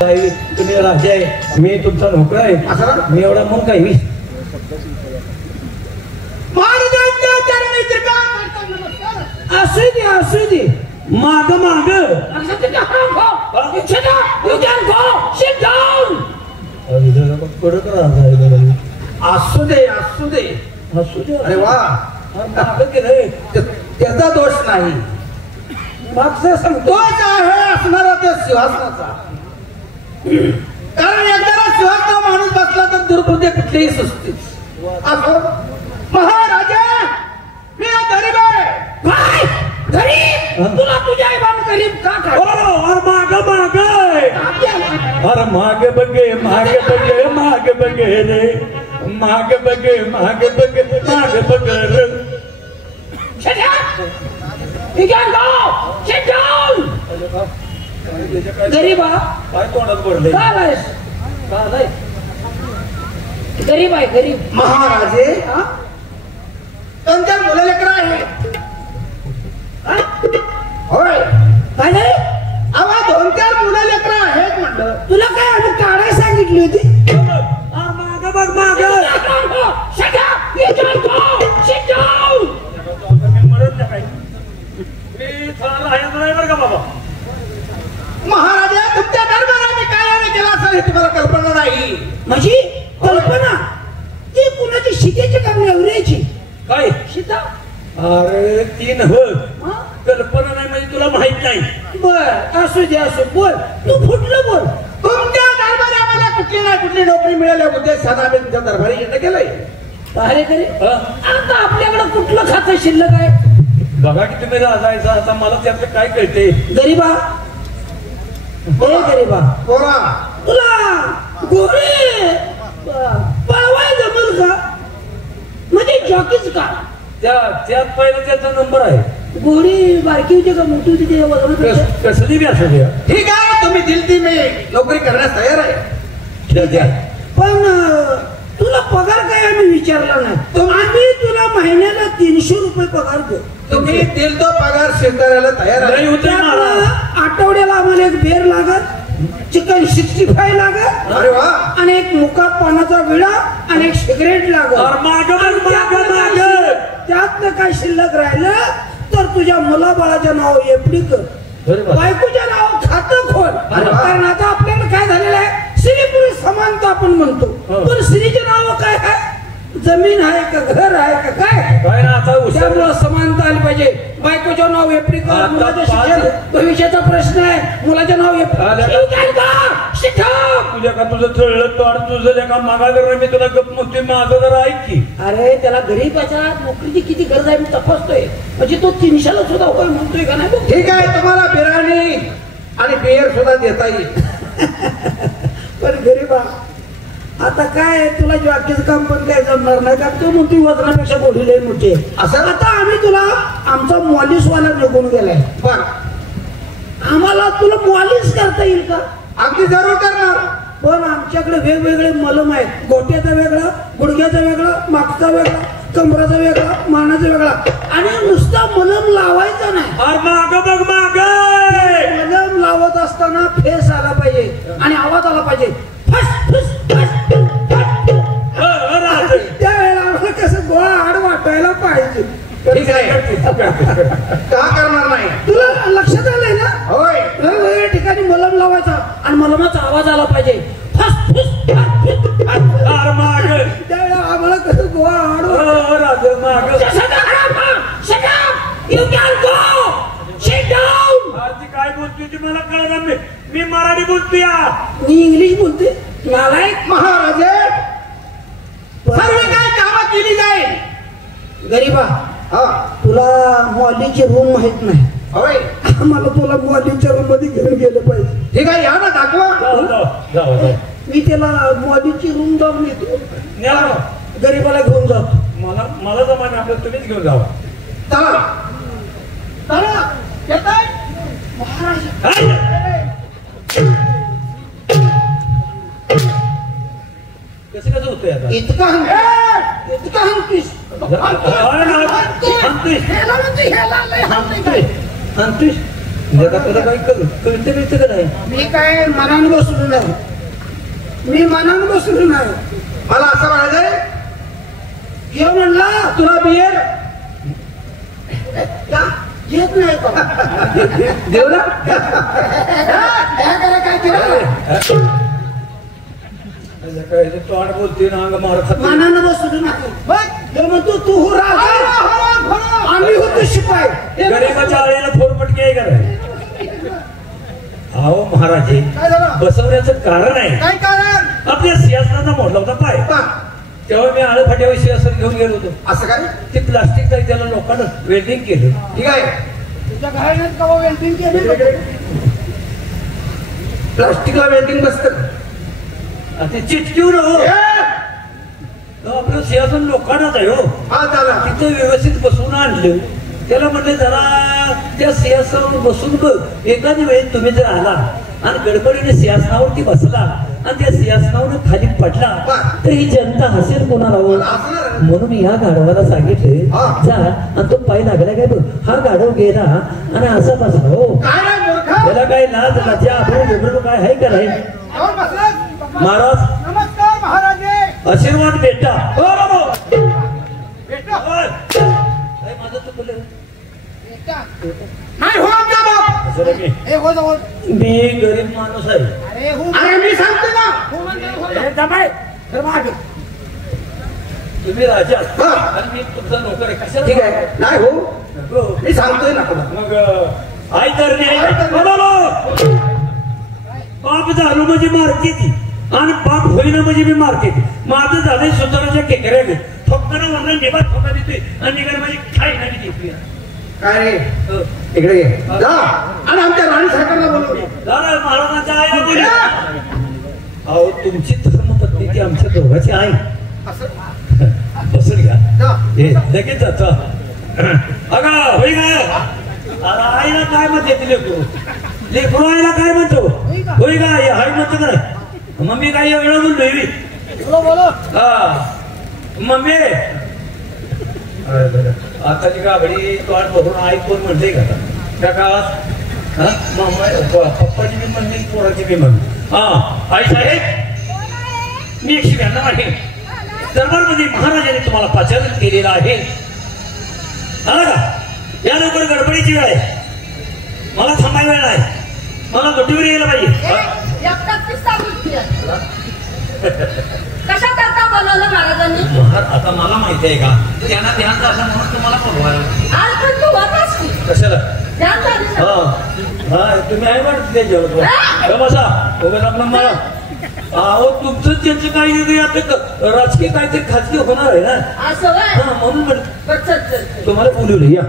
तुम्ही राजा आहे, मी तुमचा नोकर आहे. मी एवढा मग काही असू दे माग माग कडक असू दे असू दे असू दे. अरे वा त्याचा दोष नाही, मागचा सांगतो तोच आहे असणारा त्या सिंहासनाचा. कारण एकदा सिंहासनावर माणूस बसला तर दुर्बुद्धी कुठलीही सुचते. महाराजा मी गरीब आहे. काय गरीब? तुला तुझ्या आईबान गरीब का काय? अरे मागे बघे मागे बघे मागे बघे रे मागे बघे मागे बघे मागे बघे रे. गरीबा काय तोंडात पडले? गरीब आहे गरीब. महाराजे त्यांच्या मुलं लेकरं आहे. होय काय नाही आवा 2-4 मुलं लेकरं आहेत म्हणलं. तुला काय आम्ही काढायला सांगितली होती? माग बघ माग. महाराजा तुमच्या दरबाराने काय केला असं हे तुम्हाला कल्पना नाही. माझी कल्पना ती कुणाची सीतेची का नवऱ्याची? काय सीता? अरे ती नव्ह कल्पना नाही म्हणजे तुला माहित नाही. बर असू दे असू बोल तू फुटलं बोल. तुमच्या दरबारी आम्हाला कुठली नाही कुठली नोकरी मिळाल्या उद्देशाने आम्ही तुमच्या दरबारी येणं केलंय. अरे तरी आता आपल्याकडे कुठलं खातं शिल्लक आहे? बघा की तुम्ही राजायचा आता मला त्यातलं काय कळते. गरीबा गरीबा बोला तुला गोरे पळवाय जमल का? म्हणजे जॉकीच का? त्यात पहिला त्याचा नंबर आहे. गोरी बारकी होती का मोठी होती? ते कसली बी असू द्या. ठीक आहे तुम्ही दिल ती मी नोकरी करण्यास तयार आहे. पण तुला पगार काय आम्ही विचारला नाही. आम्ही तुला महिन्याला 300 रुपये पगार देऊ. तुम्ही दिल तो पगार स्वीकारायला तयार आहे. आठवड्याला आम्हाला एक बेर लागत, चिकन 65 लागत. अरे वा. आणि एक मुका पानाचा विडा आणि एक सिगरेट लागत. त्यातनं काय शिल्लक राहिलं तर तुझ्या मुलाबाळाच्या नाव एफडी कर, बायकोच्या नाव खातं खोल. कारण आता आपल्याला काय झालेलं आहे स्त्री पुरुष समानता आपण म्हणतो, पण स्त्रीचे नाव काय आहे? जमीन आहे का घर आहे का काय? त्यामुळं समानता आली पाहिजे. बायकोचं नाव एफडी कर, मुलाचं शिक्षण भविष्याचा प्रश्न आहे, मुलाचं नाव तुझ्या का तुझं चळलं तोड तुझं का मागा जर मी तुला गप म्हणतोय माझं जरा ऐक की. अरे त्याला गरीबाच्या नोकरीची किती गरज आहे मी तपासतोय. म्हणजे तो 300ला सुद्धा होय म्हणतोय का नाही? ठीक आहे तुम्हाला बिर्याणी आणि बियर सुद्धा देता येईल. पण गरीबा आता काय तुला जॉकीचं काम पण काय जमणार नाही का? तू म्हणती वजनापेक्षा गोडी लई मोठी असं. आता आम्ही तुला आमचा मॉलिशवाला निघून गेलाय. बर आम्हाला तुला मॉलिश करता येईल का? अगदी जरूर करणार. पण आमच्याकडे वेगवेगळे मलम आहेत. गोट्याचा वेगळा, गुडघ्याचा वेगळा, मागचा वेगळा, कमराचा वेगळा, मानाचा वेगळा. आणि नुसता मलम लावायचा नाही. मलम लावत असताना फेस आला पाहिजे आणि आवाज आला पाहिजे. त्यावेळेला आम्हाला कसं गोळा आड वाटायला पाहिजे. ठीक आहे का करणार नाही? तुला लक्षात आलंय ना? होय. वेगवेगळ्या ठिकाणी मलम लावायचा आणि मलमाचा आवाज आला पाहिजे. त्यावेळेला आम्हाला कसं गोळा आड काय बोलतोय मला कळलं. मी मराठी बोलतोय, मी इंग्लिश बोलते. नालायक. महाराजे सर्व काय कामं केली जाईल. गरीबा तुला मॉलीची रूम माहित नाही. होय. आम्हाला तुला मॉलीच्या रूम मध्ये घेऊन गेलं पाहिजे. ठीक आहे या ना दाखवा. मी त्याला मॉलीची रूम जाऊन येतो. गरीबाला घेऊन जातो. मला जमाने आपल्याला तुम्हीच घेऊन जावा. चला चला येताय कसं कसं होतंय आता? इतका हंतीस तुला काही कळतं का नाही? मी काय मनानं बसलो नाही, मी मनानं बसलो नाही. मला असं म्हणायचंय, हे म्हणला तुला बियर येत नाही का? देऊ ना. काय केलं? तोंड बोलते ना अंग मार खात मनानं बसलो नाही. तर म्हणतो तू हो राजा, आम्ही होतो शिपाई. गरीबाच्या आळीला फोरपटके आहे का नाही? अहो महाराज, काय झालं? बसवण्याचं कारण आहे. काय कारण? आपल्या सिंहासनाचा मोडला होता पाय. तेव्हा मी आळ फाट्यावर सिंहासन घेऊन गेलो होतो. असं काय? ते प्लास्टिक काही त्याला लोकांना वेल्डिंग केलं. ठीक आहे. तुझ्या घराण्यात कवा वेल्डिंग केली? प्लास्टिकला वेल्डिंग बसतं. ते चिटकीवर हो, आपलं सिंहासन लोकांनाच आहे हो. हा झाला. तिथं व्यवस्थित बसून आणलं. त्याला म्हटलं जरा त्या सिंहासनावर बसून बघ. एखादी वेळेस तुम्ही जर आला आणि गडबडीने सिंहासनावरती बसला आणि त्या सिंहासनावर खाली पडला तर ही जनता हसेल कोणाला हो? म्हणून मी ह्या गाढवाला सांगितलं, जा आणि तो पाय लागला काय बघ. हा गाढव गेला आणि असा बसला हो. काय रे मूर्ख? त्याला काय लाज लाजा आपण काय आहे का नाही? जाऊन बसलास? महाराज नमस्कार महाराजे. आशीर्वाद भेटा. हो बाबा. भेटा. काय माझं चुकलं? नाही हो आमचा बाप. असं नाही मी. ए हो जाऊ. मी गरीब माणूस आहे. अरे हो. अरे मी सांगतो ना. हो म्हणते, हो जमाय. तर मागे. तुम्ही राजा हा. आणि मी तुमचा नोकर आहे. कशाला? ठीक आहे. नाही हो, हो. मी सांगतोय ना तुला. मग आई तर नाही. बाप झालो म्हणजे मारते ती आणि बाप होईना म्हणजे मी मारते ती. माझं झालंय सुताराच्या केकऱ्याने फक्त ना म्हणून निभात ठोका देतोय आणि निघाल माझी खाई नाही घेतली. काय रे, इकडे ये. जा आणि आमच्या राणी सरकारला बोलवून. महाराजांच्या आईला बोलू. अहो तुमची धर्मपत्नी ती आमच्या दोघांची आई. बसून घ्या. हे लगेच जातो. अगं होई का? आईला काय म्हणते ती लेकरू? लेकरू आईला काय म्हणतो? होई का? हाय म्हणतो का नाही? मम्मी काय वेगळं बोललोय? बोलो बोलो. हा मम्मी आता ती गाबडी तोंड भरून आई कोण म्हणते का? त्या काळात पप्पाची बी म्हणली, पोराची बी म्हणली. हा आई साहेब, मी 192 आहे. दरबारमध्ये महाराजांनी तुम्हाला पाचारण केलेलं आहे. आला का? या लवकर गडबडीची वेळ आहे. मला थांबायला वेळ आहे. मला मोठीवर यायला पाहिजे. कशा करता बोलवलं महाराजांनी? आता मला माहिती आहे का, त्यांना ध्यान असं म्हणून तुम्हाला बोलवायला. आज पण तू होतास की कशाला? ध्यान झाली ना? हा तुम्ही आहे वाटत ते जेवण बसा वगैरे आपलं मला. अहो तुमचं त्यांचं काही आता राजकीय काहीतरी खाजगी होणार आहे ना. असं व्हय? हा म्हणून बरं, चल, चल. तुम्हाला बोलवलं या.